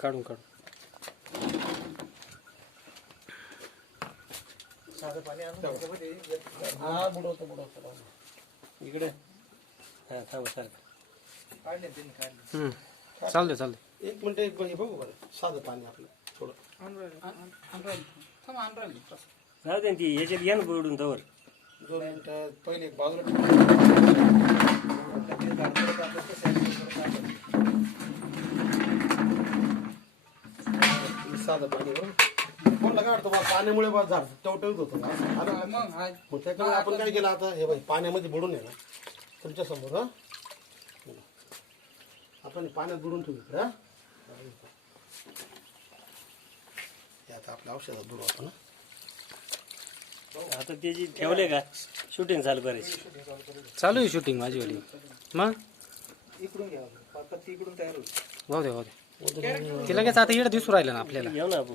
काढून काढून हा बुडवतो इकडे हा थांबा सारखं काढले त्यांनी काढले. चालते चालते. एक मिनिट एक बघू बरं साधं पाणी आपलं थोडं जाऊ दे ना ती याच्यात घ्या ना बुडून तवर. 2 मिनिटं पहिले एक बाजूला साधं पाणी कोणला काढतो बा पाण्यामुळे बा झाड टवटवीत होतं मग त्याच्यामुळे आपण काय केलं आता हे बाई पाण्यामध्ये बुडून आहे ना तुमच्या समोर हा आपण पाण्यात बुडून ठेवू इकडे हा हे आता आपल्या औषधात बुडवतो ना आता त्याची ठेवले का शूटिंग चालू करायची. चालू आहे शूटिंग माझी वाली. मग इकडून घ्या पत्ती इकडून तयार होईल. भाऊ दे भाऊ दे. ती लगेच आता इकडे दिसू राहिलं ना आपल्याला. येऊ ना आपण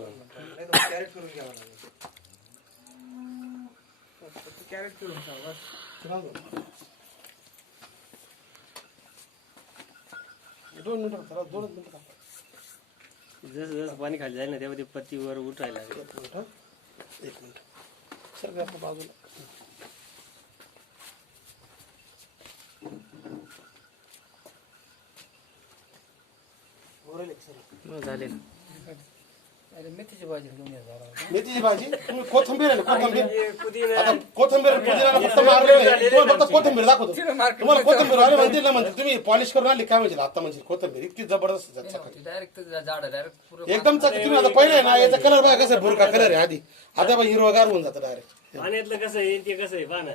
कॅरेट करून घ्यावं लागेल. कॅरेट करून ठेवा. 2 मिनिटं चला 2 मिनिटं. जसं जसं पाणी खाली जाईल ना तेव्हा ते पत्तीवर उठायला लागेल. 1 मिनिट सर आपल्या बाजूला झाले. मेथीची भाजी तुम्ही कोथिंबीर आहे ना कोथिंबीर आता कोथिंबीर पुदिना फक्त मारलेलं तुम्हाला फक्त कोथिंबीर दाखवतो तुम्हाला कोथिंबीर आले म्हणतील ना म्हणजे तुम्ही पॉलिश करून आली काय म्हणजे आता म्हणजे कोथिंबीर इतकी जबरदस्त एकदम तुम्ही आता पहिले आहे ना याचा कलर बघा कसं भुरका कलर आहे आधी आता बघा हिरवागार होऊन जातं डायरेक्ट. पाण्यातलं कसं आहे ते कसं आहे पाना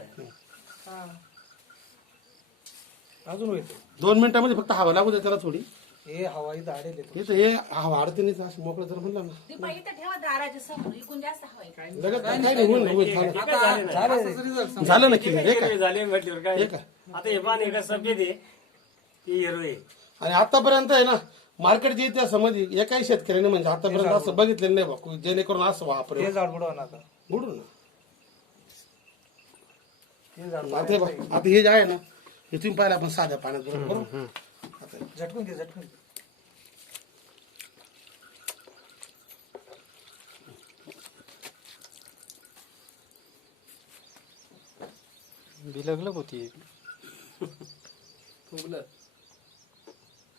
अजून होईल 2 मिनिटांमध्ये फक्त हवा लागू दे त्याला थोडी. हे हवा इथं आडेल हे हवा आडते नाही असं मोकळं जर म्हणलं ना लगेच काय नाही होईल झालं ना क्लिअर झाले म्हटल्यावर काय आता हे पाणी का सफेद आहे ते हिरो आहे. आणि आतापर्यंत आहे ना मार्केटच्या इतिहासामध्ये एकाही शेतकऱ्याने म्हणजे आतापर्यंत असं बघितलेलं नाही बा जेणेकरून असं वापरे बुडू ना आता हे जे आहे ना हे तुम्ही पाहिलं आपण साध्या पाण्यात बरोबर आता झटकून घे झटकून बिलगलं होती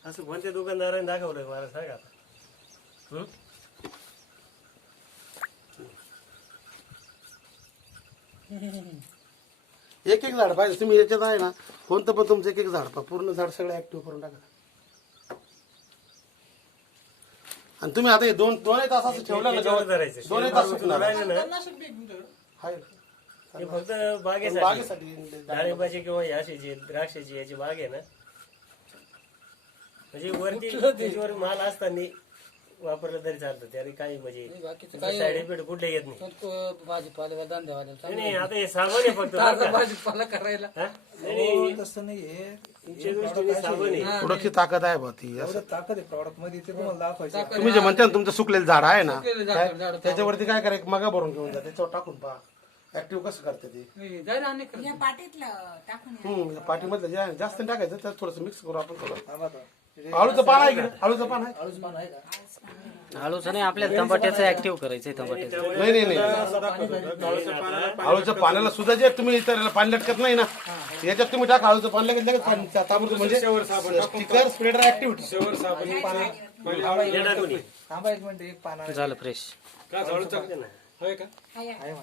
असं कोणत्या दुकानदाराने दाखवलं मला सांगा आता. एक एक झाड पाहिजे तुम्ही याच्यात आहे ना कोणतं पण तुमचं एक एक झाड पहा पूर्ण झाड सगळं ऍक्टिव्ह करून टाका. आणि तुम्ही आता हे दोनही तास असं ठेवलं ना 2 तास सुकणार आहे. हे फक्त बागेसाठी डाळिंबाची किंवा याशीची द्राक्षाची याची बाग आहे ना म्हणजे वरती त्याच्यावर माल असताना वापरलं तरी चालतं त्याने काही म्हणजे साईड इफेक्ट कुठले येत नाही. भाजीपाला नाही आता हे साबण आहे फक्त भाजीपाला करायला तसं नाही तुमच्या दृष्टीने साबण आहे. थोडीशी ताकद आहे बा ती ताकद आहे प्रॉडक्ट मध्ये ते तुम्हाला दाखवायचं. तुम्ही जे म्हणता ना तुमचं सुकलेलं झाड आहे ना त्याच्यावरती काय करायचं मगा भरून घेऊन जा त्याच्यावर टाकून पहा ऍक्टिव्ह कसं करते ते. पाठीमधलं जे आहे जास्त टाकायचं त्यात थोडस मिक्स करू आपण थोडं. आळूचं पान आहे इकडे आळूचं पान आहे आळूचं नाही आपल्याला टमाट्याचं ऍक्टिव्ह करायचंय. टमाट्याचं नाही नाही आळूच्या पाण्याला सुद्धा जे तुम्ही इतर पाणी लटकत नाही ना याच्यात तुम्ही टाका आळूचं पाणी लगेच लगेच पाणी ताबडतोब म्हणजे स्टिकर स्प्रेडर ऍक्टिव्हिटी थांबा 1 मिनिट एक पाना झालं फ्रेश. आहे का